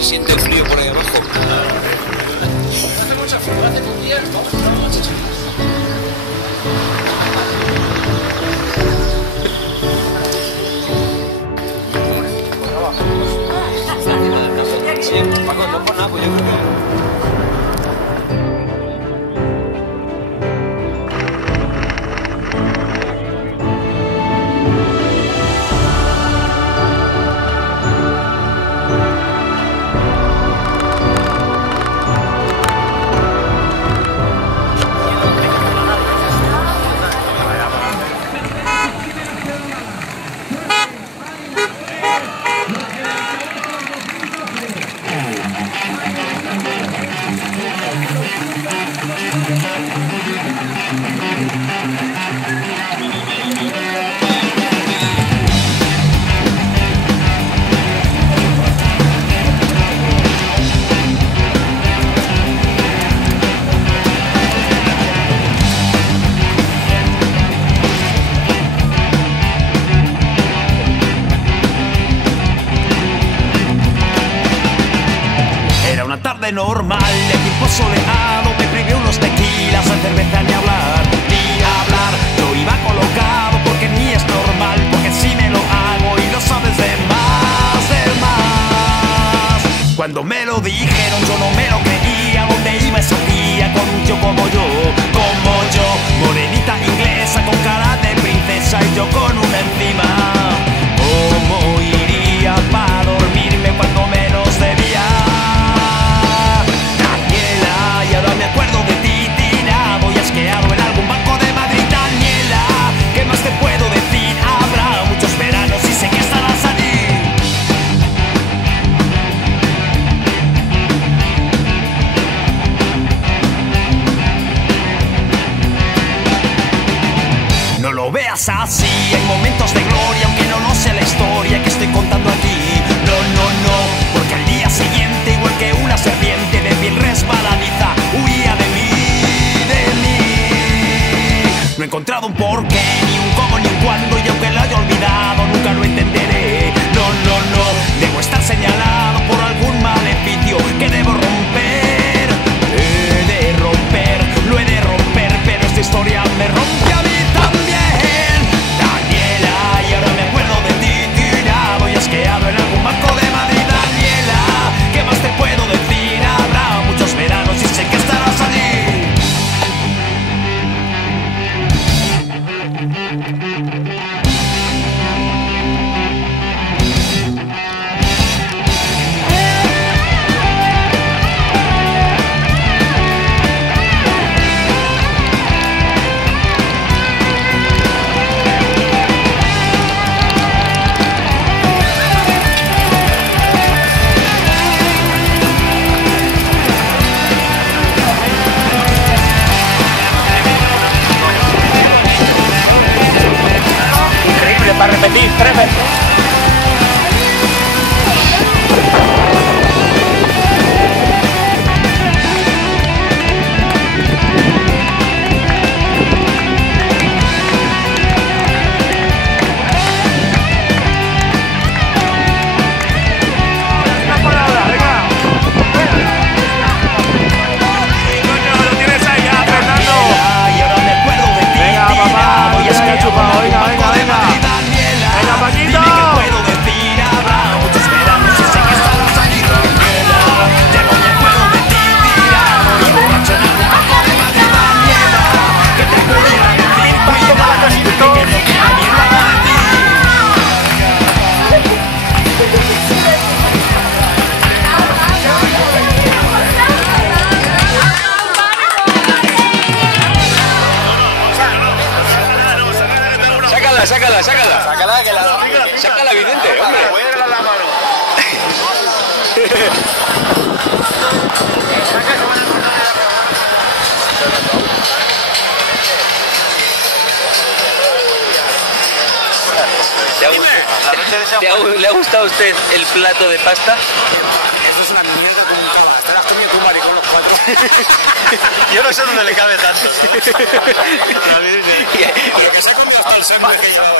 Se siente el frío por ahí abajo. Hace mucho frío, hace un día. Sí, Paco, no por nada, pues yo creo que... Normal, de tiempo soleado, me pregué unos tequilas, a cerveza ni hablar, yo iba colocado porque ni es normal, porque si me lo hago y lo sabes de más. Cuando me lo dijeron yo no me lo creía, donde iba ese día con un tío como yo, morenita inglesa con cara de princesa y yo con una encima. ¿Cómo iría para dormirme cuando menos debía? Me acuerdo de ti tirado y asqueado en algún banco de Madrid. Daniela, ¿qué más te puedo decir? Habrá muchos veranos y sé que estarás allí. No lo veas así, hay momentos de gloria, aunque no lo sé la historia que estoy contando aquí. No, porque al día siguiente, igual que una serpiente de piel resbaladiza, huía de mí. No he encontrado un porqué, ni un cómo, ni un cuándo, y aunque lo haya olvidado, nunca lo entenderé. No, debo estar señalado por algún maleficio que debo romper. Lo he de romper, pero esta historia me rompe a mí también. Daniela, y ahora me acuerdo de ti tirado y asqueado en algún banco de Madrid. Daniela, ¿qué más te puedo decir? Habrá muchos veranos y sé que estarás allí. Para repetir 3 veces. Sácala, sácala, Vicente, hombre. Voy a dar la mano. ¿Le ha gustado a usted el plato de pasta? Eso es una mierda como un caballo. Hasta las comido tú, maricón, los 4. Yo no sé dónde le cabe tanto. Y que se ha comido hasta el sándwich que llevaba.